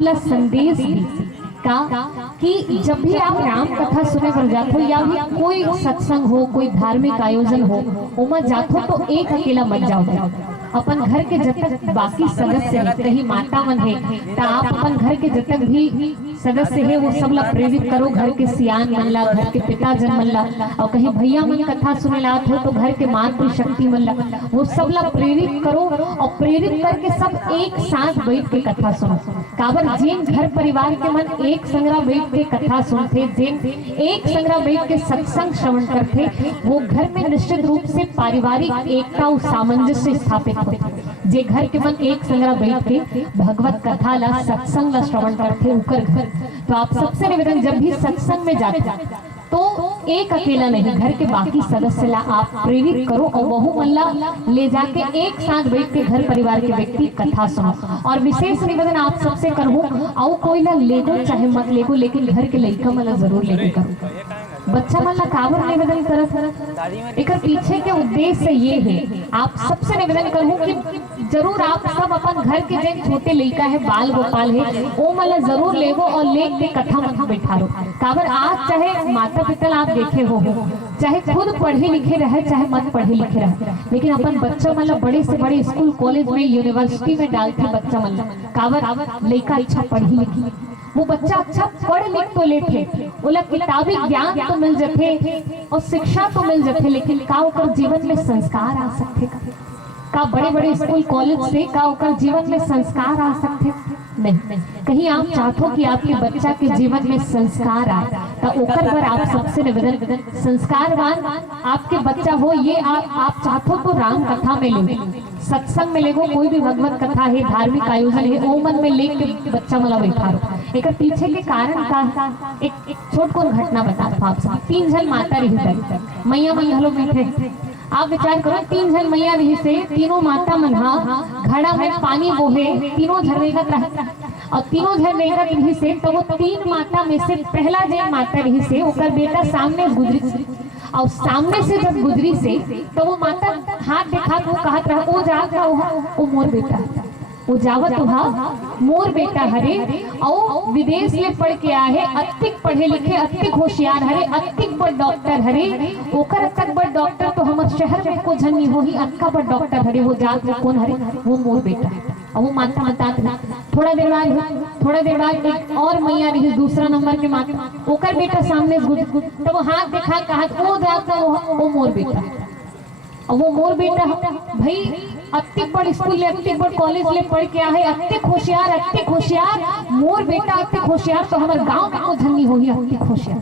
Plus संदेश भी का कि जब भी आप राम कथा सुने बर जाते हो या भी कोई सत्संग हो, कोई धार्मिक आयोजन हो, उमा जाते हो तो एक अकेला मत जाओ। अपन घर के जब तक बाकी सदस्य है, कहीं माता मन है तो आप अपन घर के जब तक भी सदस्य है वो सब ला प्रेरित करो, घर के सियान मन ला, घर के पिताजन मन ला, और कहीं भैया मन कथा सुने लात हो तो घर के मातृ शक्ति मन ला, वो सब ला प्रेरित करो और प्रेरित करके सब एक साथ बैठ के कथा सुनो। काबर जिन घर परिवार के मन एक संगरा बैठ के कथा सुनते, जिन एक संगरा बैठ के सत्संग श्रवण करते, वो घर में निश्चित रूप से पारिवारिक एकता और सामंजस्य स्थापित होते। जे घर के मन एक संगरा बैठ के भगवत कथा ला, सत्संग ला श्रवण करते उकर घर। तो आप सबसे निवेदन, जब भी सत्संग में जाते तो एक अकेला नहीं, घर के बाकी सदस्य ला आप प्रेरित करो और वहु मल्ला ले जाके एक साथ बैठ के घर परिवार के व्यक्ति कथा सुनो। और विशेष निवेदन आप सबसे करो, और कोई ला लेगो चाहे मत लेगो, लेकिन घर के लड़का मला जरूर लेके करो। बच्चा मन ला काबर निवेदन करत, एक पीछे के उद्देश्य ये है, आप सबसे निवेदन करूँ कि जरूर आप सब अपन घर के जिन छोटे लड़का है, बाल गोपाल है, वो मला जरूर लेगो और लेक के कथा मत बैठा लो। काबर आज चाहे माता पिता आप देखे हो, चाहे खुद पढ़े लिखे रहे चाहे मत पढ़े लिखे रहे, लेकिन अपन बच्चा मतलब बड़े से बड़े स्कूल कॉलेज में यूनिवर्सिटी में डालते बच्चा मतलब काबर लड़का अच्छा पढ़ी लिखी, वो बच्चा अच्छा पढ़ लिख तो लेते, बोला किताबी ज्ञान तो मिल जाते और शिक्षा तो मिल जाते, लेकिन का ओकर जीवन में संस्कार आ सकते का बड़े बड़े स्कूल कॉलेज से का ओकर जीवन में संस्कार आ सकते नहीं। कहीं आप चाहते हो कि आपके बच्चा के जीवन में संस्कार आए तो ओकर पर आप सबसे निवेदन, संस्कारवान आपके बच्चा हो ये आप चाहते हो तो राम कथा में ले, सत्संग में लेगो, कोई भी भगवत कथा है, धार्मिक आयोजन है, वो मन में लेके बच्चा मला बैठा रो। एक पीछे के कारण का एक छोट को घटना बताता आप सब। 3 जन माता रही, मैया मन घलो बैठे। आप विचार करो, 3 जन मैया रही से, तीनों माता मन घड़ा में पानी बोहे, तीनों झरनेगत रहे और तीनों झरनेगत रही से, तो वो 3 माता में से पहला जन माता रही से ओकर बेटा सामने गुजरी, और सामने से जब गुजरी से तो वो माता हाथ दिखा वो कहत रहा, वो जात वो मोर बेटा, वो जावत मोर बेटा हरे, और विदेश में पढ़ के आए है, अतिक पढ़े लिखे, अतिक होशियार हरे, अतिक बड़ डॉक्टर हरे, ओकर अतक बड़ डॉक्टर तो हमारे शहर में को जन्मी हो ही, अक्का बड़ डॉक्टर हरे, वो जात वो कौन हरे, वो मोर बेटा। और वो माता माता थोड़ा देर बाद एक और मैया रही, दूसरा नंबर के माता, ओकर बेटा सामने तो वो हाथ दिखा कहा वो जाता वो मोर बेटा, और वो मोर बेटा भाई अतिक बड़ स्कूल ले, अतिक बड़ कॉलेज ले पढ़ के आए, अतिक होशियार मोर बेटा, अतिक होशियार तो हमारे गांव में धनी हो ही, अतिक होशियार,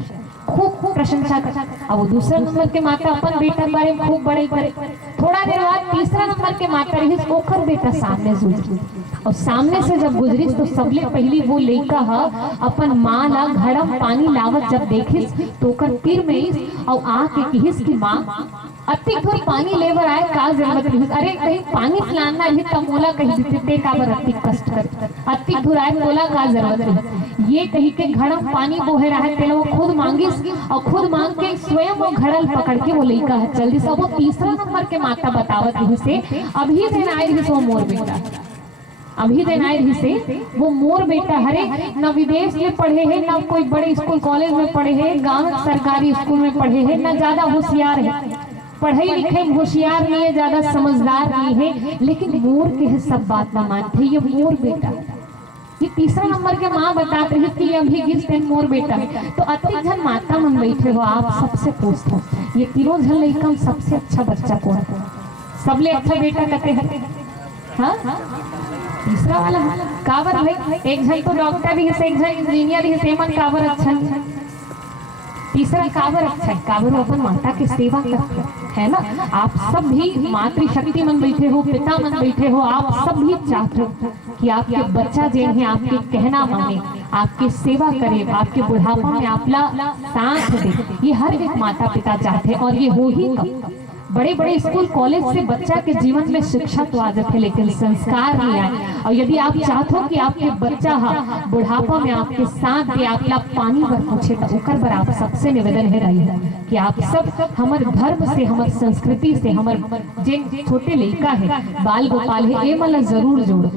खूब प्रशंसा कर। अब वो दूसरा नंबर के माता अपन बेटा बारे में खूब बड़े करे। थोड़ा देर बाद तीसरा नंबर के माता रही, ओकर बेटा सामने गुजरी, और सामने से जब गुजरी तो सबले पहली वो लड़का अपन माँ ला घड़ा पानी लावत जब देखिस तो ओकर तीर में और आके कहिस की माँ अतिक थोड़ी पानी लेवर आए का जरूरत नहीं, अरे कहीं पानी पिलाना है तब मोला कहीं देते का बर अतिक कष्ट कर, अतिक थोड़ा आए मोला का जरूरत नहीं, ये कहीं के घड़ा पानी बोहे रहा है, वो खुद मांगिस और खुद मांग के स्वयं वो घड़ल पकड़ के वो लड़का है जल्दी से। वो तीसरा नंबर के माता बतावत रही से अभी दिन आए रही वो मोर बेटा, अभी दिन आए रही से वो मोर बेटा हरे, न विदेश में पढ़े है, न कोई बड़े स्कूल कॉलेज में पढ़े है, गांव सरकारी स्कूल में पढ़े है, न ज्यादा होशियार है, पढ़े लिखे होशियार नहीं है, ज्यादा समझदार नहीं है, लेकिन मोर के सब बात ना मानते, ये मोर बेटा। ये तीसरा नंबर के माँ बताते हैं कि अभी किस दिन मोर बेटा। तो अति जन माता मन बैठे हो, आप सबसे पूछो ये तीनों जन लड़का सबसे अच्छा बच्चा कौन है, सबले अच्छा बेटा कहते हैं हाँ तीसरा वाला काबर भाई, एक जन तो डॉक्टर भी है, एक जन इंजीनियर भी है, मन काबर अच्छा है, तीसरा काबर अच्छा है, काबर अपन माता की सेवा करते है ना। आप सब भी मातृशक्ति मन बैठे हो, पिता मन बैठे हो, आप सब भी चाहते हो कि आपके बच्चा जो है आपके कहना माने, आपकी सेवा करे, आपके बुढ़ापा में आपला साथ दे, ये हर एक माता पिता चाहते हैं। और ये हो ही कब, बड़े बड़े स्कूल कॉलेज से बच्चा के जीवन में शिक्षा तो आ जाते लेकिन संस्कार नहीं आए। और यदि आप चाहते हो कि आपके बच्चा बुढ़ापा में आपके साथ दे, आपला पानी बर पूछे तो ओकर बर आप सबसे निवेदन है रही है कि आप सब हमारे धर्म से, हमारे संस्कृति से, हमारे जिन छोटे लड़का है बाल गोपाल है, ये मला जरूर जोड़ो,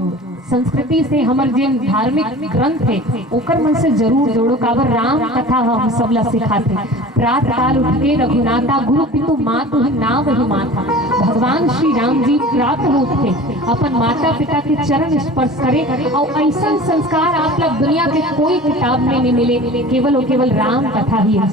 संस्कृति से हमर जिन धार्मिक ग्रंथ है ओकर मन से जरूर जोड़ो। काबर राम कथा हम सब ला सिखाते। प्रात काल उठ के रघुनाथा गुरु पितु मातु नाम वही माथा। भगवान श्री राम जी प्रात उठ के अपन माता पिता के चरण स्पर्श करे और ऐसा संस्कार आप लोग दुनिया के कोई किताब में नहीं मिले, केवल और केवल राम कथा ही है।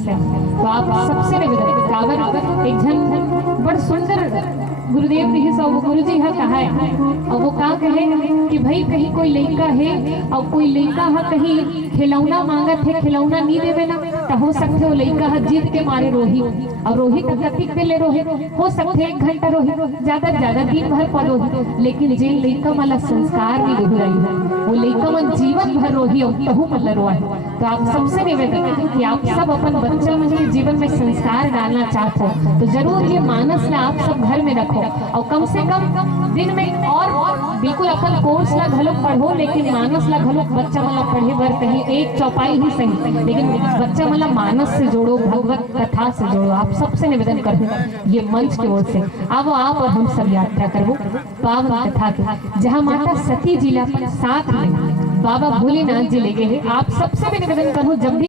तो आप सबसे निवेदन काबर एक जन बड़ सुंदर गुरुदेव जी सब गुरु जी है कहा है और वो का कहे कि भाई कहीं कोई लड़का है और कोई लड़का है कहीं खिलौना मांगत है, खिलौना नहीं देवे ना तो हो सकते हो लड़का है जीत के मारे रोही और रोही तक कतिक पे ले रोहे हो सकते 1 घंटा रोही ज्यादा ज्यादा दिन भर पर रोही, लेकिन जिन लड़का वाला संस्कार नहीं हो रही है वो लड़का मन जीवन भर रोही और तहु मतलब रोआ है। तो आप सबसे निवेदन कि आप सब अपन बच्चा मन के जीवन में संस्कार डालना चाहते हो तो जरूर ये मानस ला आप सब घर में रखो और कम से कम दिन में और बिल्कुल अपन कोर्स ला घलो पढ़ो, लेकिन मानस ला घलो बच्चा वाला पढ़े बर कहीं एक चौपाई ही सही, लेकिन बच्चा वाला मानस से जोड़ो, भगवत कथा से जोड़ो। आप सबसे निवेदन करते हैं ये मंच की ओर से अब आप और हम सब यात्रा करबो पावन कथा के, जहाँ माता सती जी ला साथ में बाबा भोलेनाथ जी ले गए। आप सबसे भी निवेदन करूँ जब भी